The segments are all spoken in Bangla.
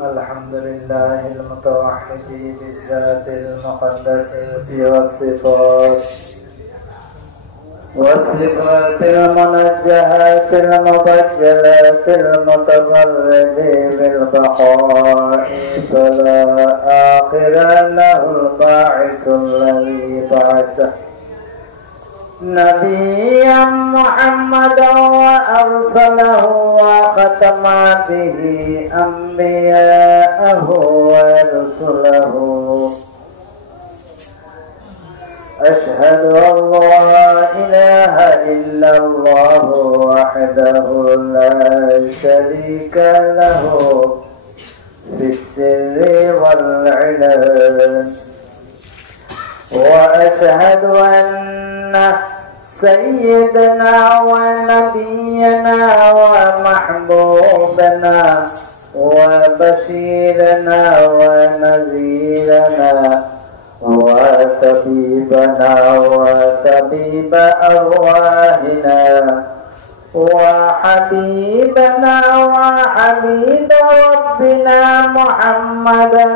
الحمد لله المتوحد بالذات المقدسة والصفات المنجهات المبجلات المتفرد بالبقاء فلا آخر له الباعث الذي بعثه نبيا محمدا وأرسله وختم به أنبياءه ورسله أشهد أن لا إله إلا الله وحده لا شريك له في السر والعلن وأشهد أن سيدنا ونبينا ومحبوبنا وبشيرنا ونذيرنا وطبيبنا وطبيب أرواحنا وحبيبنا وحبيب ربنا محمدا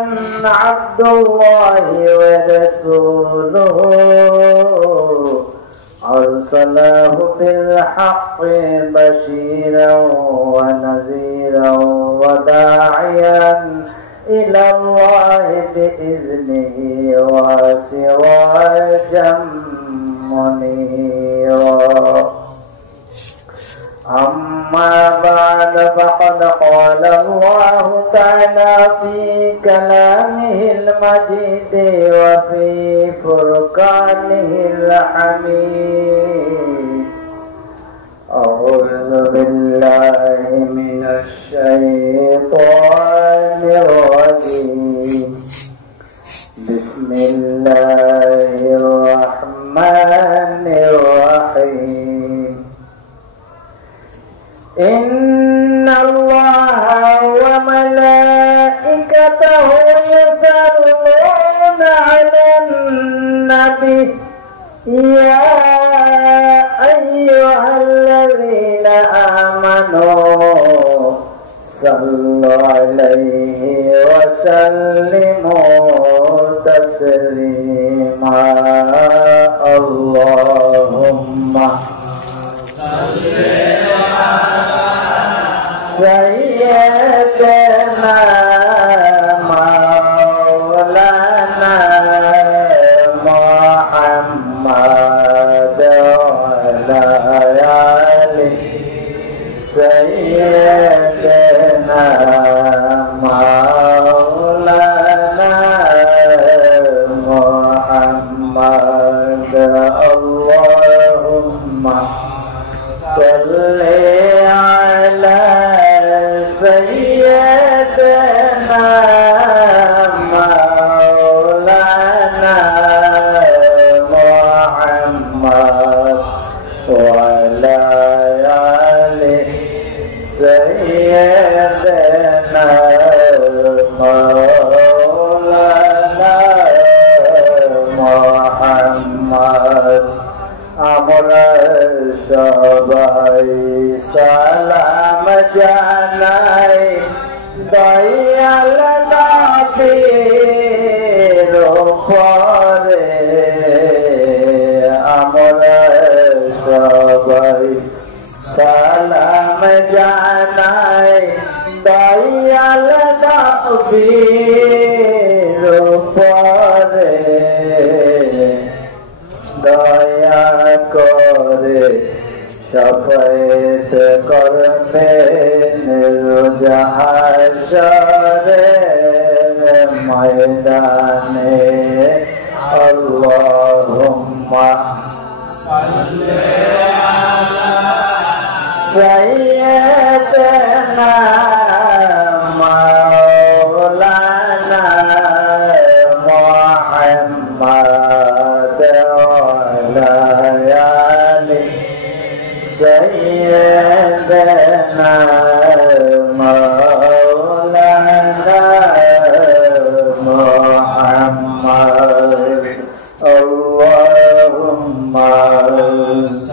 عبد الله ورسوله أرسله بالحق بشيرا ونذيرا وداعيا إلى الله بإذنه وسراجا منيرا أما بعد فقد قال الله تعالى في كلامه المجيد وفي فرقانه الحميد أعوذ بالله من الشيطان الرجيم بسم الله الرحمن الرحيم إن الله وملائكته يصلون على النبي يا أيها الذين آمنوا صلوا عليه وسلموا تسليما اللهم صل سيدنا مولانا محمد وعلى آله سيدنا مولانا محمد اللهم صل على سيدنا مولانا محمد وعلى آله سيدنا مولانا محمد আমরা সবাই সালাম জানাই দয়াল নবীর উপরে আমরা সবাই সালাম জানাই দয়াল নবীর উপরে দয়া করে শাফায়েত করবেন রোজ হাশরের ময়দানে আল্লাহুম্মা সাল্লি আলা সাইয়্যিদিনা মাওলানা মুহাম্মদ سيدنا مولانا محمد اللهم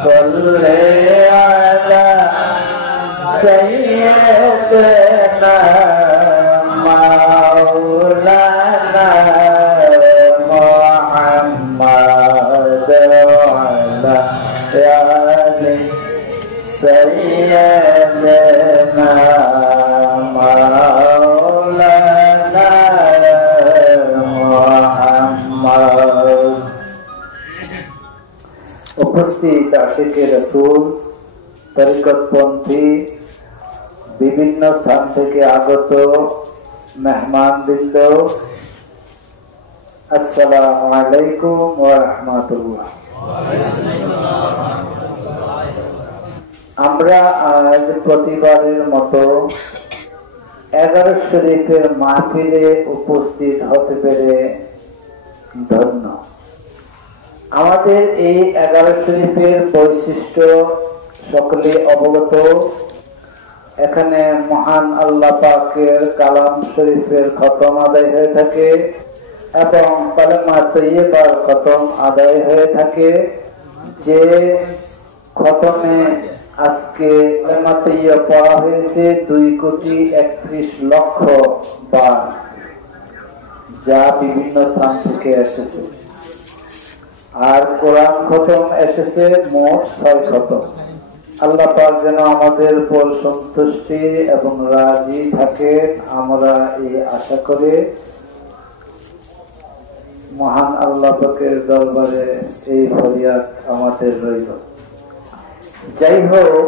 صل على سيدنا مولانا محمد وعلى آله سيدنا مولانا محمد। উপস্থিত আশিকে রাসূল, তরিকতপন্থী, বিভিন্ন স্থান থেকে আগত মেহমানবৃন্দ, আসসালামু আলাইকুম ওয়া রাহমাতুল্লাহ। আমরা আজ প্রতিবারের মতো 11 শরীফের মাহফিলে উপস্থিত হতে পেরে ধন্য। আমাদের এই 11 শরীফের বৈশিষ্ট্য সকলে অবগত। এখানে মহান আল্লাহ পাকের কালাম শরীফের খতম আদায় হয়ে থাকে এবং কালেমা তৈয়বার খতম আদায় হয়ে থাকে। যে খতমে আজকে কালেমা তৈয়ব পড়া হয়েছে 2,31,00,000 বার, যা বিভিন্ন স্থান থেকে এসেছে। আর কোরআন খতম এসেছে মোট 6 খতম। আল্লাহ পাক যেন আমাদের উপর সন্তুষ্টি এবং রাজি থাকে, আমরা এই আশা করে মহান আল্লাহ পাকের দরবারে এই ফরিয়াদ আমাদের রইল। যাই হোক,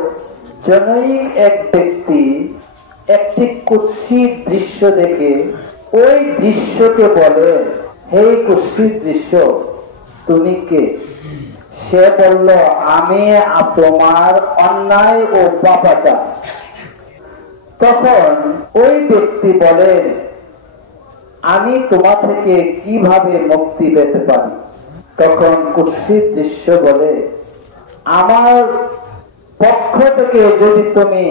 জনৈক এক ব্যক্তি একটি কুৎসিত দৃশ্য দেখে ওই দৃশ্যকে বলে, হে কুৎসিত দৃশ্য, তুমি কে? সে বলল, আমি তোমার অন্যায় ও পাপাচার। তখন ওই ব্যক্তি বলে, আমি তোমার থেকে কিভাবে মুক্তি পেতে পারি? তখন কুৎসিত দৃশ্য বলে, আমার পক্ষ থেকে যদি তুমি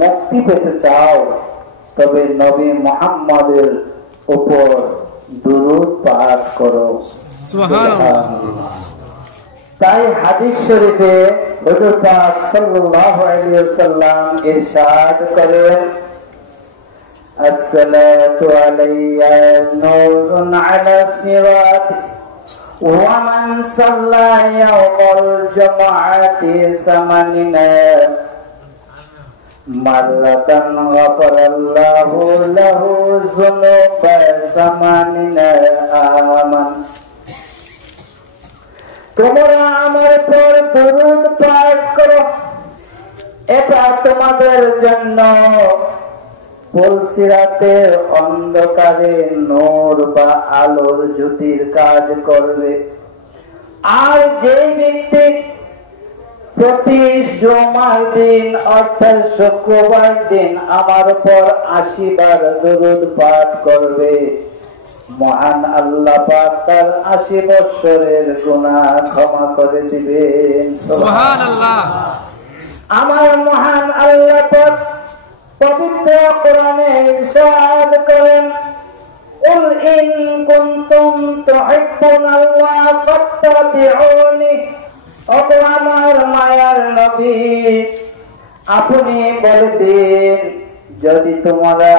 মুক্তি পেতে চাও তবে নবী মুহাম্মদের উপর দুরূদ পাঠ করো। সুবহানাল্লাহ। তাই হাদিস শরীফে হুজুর পাক সাল্লাল্লাহু আলাইহি ওয়াসাল্লাম ইরশাদ করেন, আসসালাতু আলাইয়া নূরুন আলা সিরাত ওয়া মান সাল্লা ইয়াওমাল জামাআতি সামানিনা মাররাতান গাফারাল্লাহু লাহু যুনুবা সামানিনা আমান। তোমরা আমার পর দুরূদ পাঠ করো, এটা তোমাদের জন্য পুলসিরাতের অন্ধকারে নূর বা আলোর জ্যোতির কাজ করবে। আর যে ব্যক্তি প্রতি জুমার দিন অর্থাৎ শুক্রবার দিন আমার পর 80 বার দুরূদ পাঠ করবে, মহান আল্লাহ পাক তার 80 বছরের গুনাহ ক্ষমা করে দিবেন। সুবহানাল্লাহ। আমার মহান আল্লাহ পাক পবিত্র কোরআনে ইরশাদ করেন, কুল ইন কুনতুম তুহিব্বুনাল্লাহ ফাত্তাবিউনি। ওগো আমার মায়ার নবী, আপনি বলে দিন, যদি তোমরা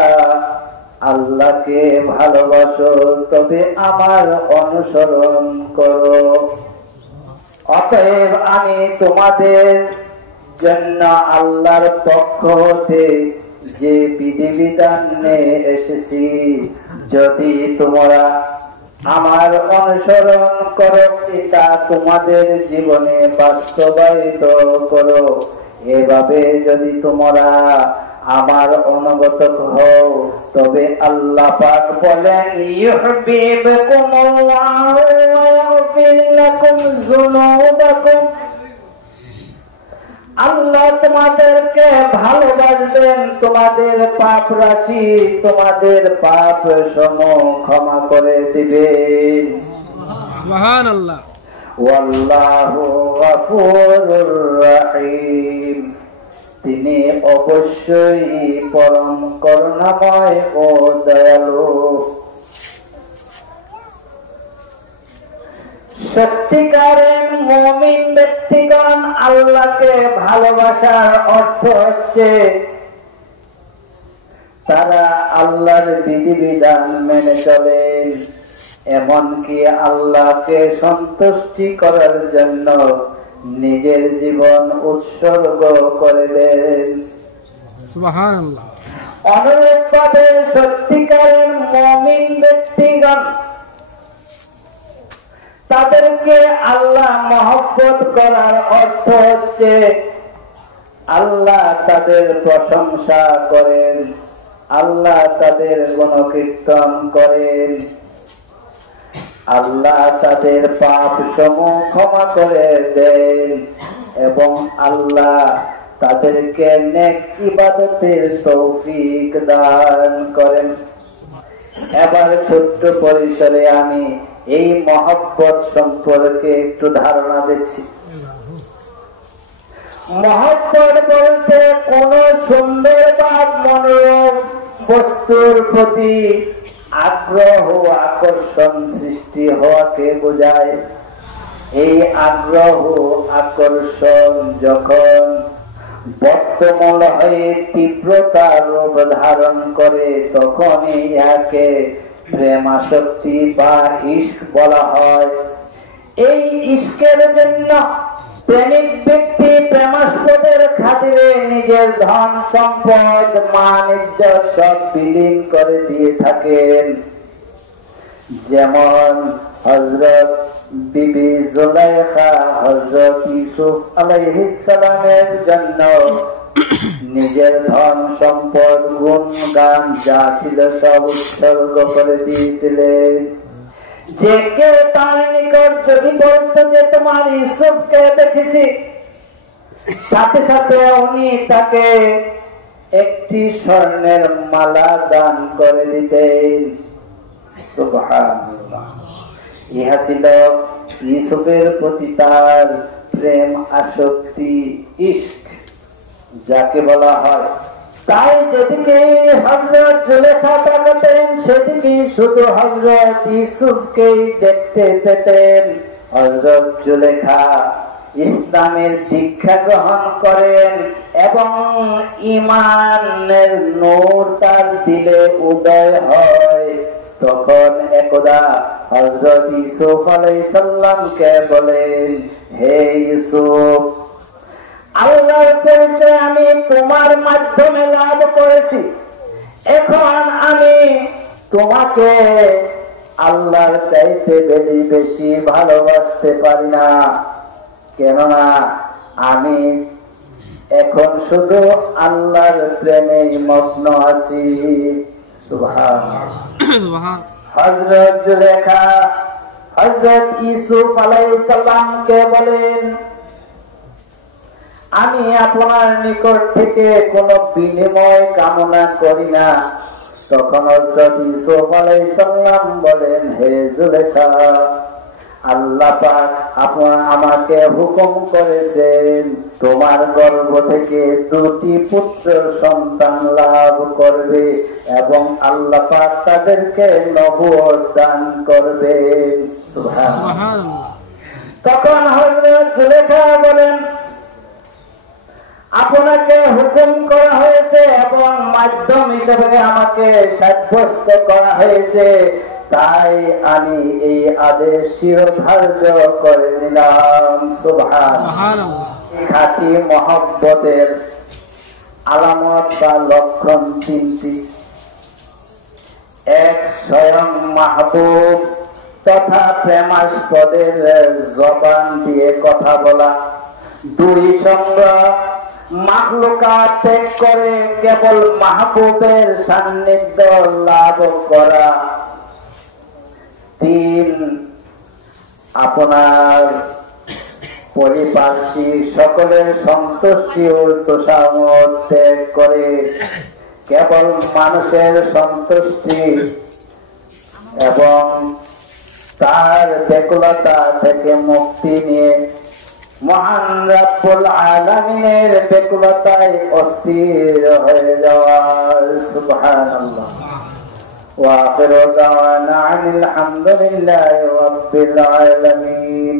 আল্লাহকে ভালোবাসো তবে আমার অনুসরণ করো। অতএব আমি তোমাদের জন্য আল্লাহর পক্ষ হতে যে বিধিবিধান নিয়ে এসেছি, যদি তোমরা আমার অনুসরণ করো, এটা তোমাদের জীবনে বাস্তবায়িত করো। এভাবে যদি তোমরা আমার অনুগত হও তবে আল্লাহ পাক বলেন, ইউহিব্বুকুমুল্লাহু ওয়া ইয়াগফির লাকুম যুনুবাকুম। আল্লাহ তোমাদেরকে ভালোবাসবেন, তোমাদের পাপ রাশি, তোমাদের পাপ সমূহ ক্ষমা করে দিবেন। সুবহানাল্লাহ। ওয়াল্লাহু গফুরুর রহিম। তিনি অবশ্যই পরম করুণাময় ও দয়ালু। সত্যিকারের মুমিন ব্যক্তিগণ আল্লাহকে ভালোবাসার অর্থ হচ্ছে তারা আল্লাহর বিধিবিধান মেনে চলেন, এমনকি আল্লাহকে সন্তুষ্টি করার জন্য নিজের জীবন উৎসর্গ করে দেন। সুবহানাল্লাহ। অনুরূপভাবে সত্যিকারের মুমিন ব্যক্তিগণ তাদেরকে আল্লাহ মহব্বত করার অর্থ হচ্ছে আল্লাহ তাদের প্রশংসা করেন, আল্লাহ তাদের গুণকীর্তন করেন, আল্লাহ তাদের পাপ সমূহ ক্ষমা করে দেন এবং আল্লাহ তাদেরকে নেক ইবাদতের তৌফিক দান করেন। এবার ছোট্ট পরিসরে আমি এই মহব্বত সম্পর্কে একটু ধারণা দিচ্ছি। মহব্বত বলতে কোন সুন্দর বা মনোরম বস্তুর প্রতি আগ্রহ আকর্ষণ সৃষ্টি হওয়াকে বোঝায়। এই আগ্রহ আকর্ষণ যখন বর্তমান হয়ে তীব্রতা রূপ ধারণ করে তখন ইহাকে প্রেমাসক্তি বা ইশক বলা হয়। এই ইশকের জন্য প্রেমিক ব্যক্তি প্রেমাস্পদের খাতিরে নিজের ধন সম্পদ মান ইজ্জত সব বিলীন করে দিয়ে থাকেন। যেমন হযরত বিবি জুলাইখা হযরত ইউসুফ আলাইহিস সালামের জন্য নিজের ধন সম্পদ গুণ গান যা ছিল সব উৎসর্গ করে দিয়েছিলেন। যে কেউ তার নিকট যদি বলতো যে তোমার ইউসুফকে দেখেছি, সাথে সাথে উনি তাকে একটি স্বর্ণের মালা দান করে দিতেন। সুবহানাল্লাহ। ইহা ছিল ইউসুফের প্রতি তার প্রেম আসক্তি ইশক যাকে বলা হয়। তাই যেদিকে হযরত জুলেখা তাকাতেন সেদিকে শুধু হযরত ইউসুফকেই দেখতে পেতেন। হযরত জুলেখা ইসলামের দীক্ষা গ্রহণ করেন এবং ঈমানের নূর তার দিলে উদয় হয়। তখন একদা হযরত ইউসুফ আলাইহিস সালামকে বলেন, হে ইউসুফ, আল্লাহর পরিচয় আমি তোমার মাধ্যমে লাভ করেছি। এখন আমি তোমাকে আল্লাহর চাইতে বেশি ভালোবাসতে পারি না, কেননা আমি এখন শুধু আল্লাহর প্রেমে মগ্ন আছি। সুবহানাল্লাহ। হযরত জুলেখা হযরত ইউসুফ আলাইহিস সালামকে বলেন, আমি আপনার নিকট থেকে কোনো বিনিময় কামনা করি না। তখন হযরত ইউসুফ আলাইহিস সালাম বলেন, হে জুলেখা, আল্লাহ পাক আমাকে হুকুম করেছেন তোমার গর্ভ থেকে 2টি পুত্র সন্তান লাভ করবে এবং আল্লাহ পাক তাদেরকে নবুয়ত দান করবেন। সুবহানাল্লাহ। তখন হযরত জুলেখা বলেন, আপনাকে হুকুম করা হয়েছে এবং মাধ্যম হিসেবে আমাকে সাব্যস্ত করা হয়েছে, তাই আমি এই আদেশ শিরোধার্য করে নিলাম। সুবহানাল্লাহ। খাঁটি মহব্বতের আলামত বা লক্ষণ 3টি। এক, স্বয়ং মাহবুব তথা প্রেমাস্পদের জবান দিয়ে কথা বলা। 2, সংগ্রহ মাখলুকাত ত্যাগ করে কেবল মাহবুবের সান্নিধ্য লাভ করা। 3, আপনার পরিপার্শ্বিক সকলের সন্তুষ্টি ও তোষামত ত্যাগ করে কেবল মানুষের সন্তুষ্টি এবং তার ব্যাকুলতা থেকে মুক্তি নিয়ে মহান রব্বুল আলামিনের ব্যাকুলতায় অস্থির হয়ে যাওয়া। সুবহানাল্লাহ। ওয়া আখিরু দাওয়ানা আনিল হামদুলিল্লাহি রাব্বিল আলামিন।